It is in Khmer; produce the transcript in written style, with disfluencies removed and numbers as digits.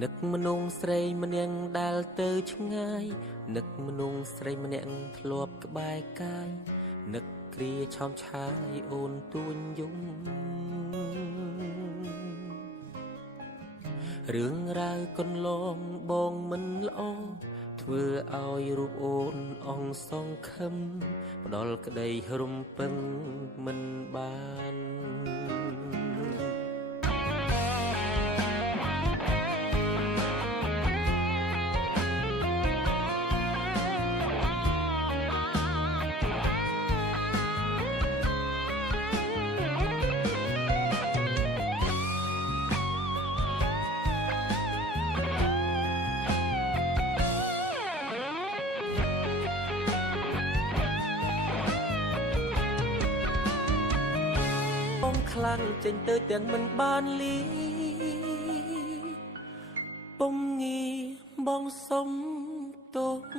នឹកមនុស្សស្រីម្នាក់ដែលទៅឆ្ងាយនឹកមនុស្សស្រីម្នាក់ធ្លាប់ក្បែរកាយនឹកគ្រាឆោមឆាយអូនទួញយំរឿងរ៉ាវកន្លងបងមិនល្អធ្វើឲ្យរូបអូនអងសងខឹមផ្ដល់ក្តីរំពឹងមិនបានខ្លាំងចេញទៅទាំងមិនបានលីពុំងីបងសុំទោស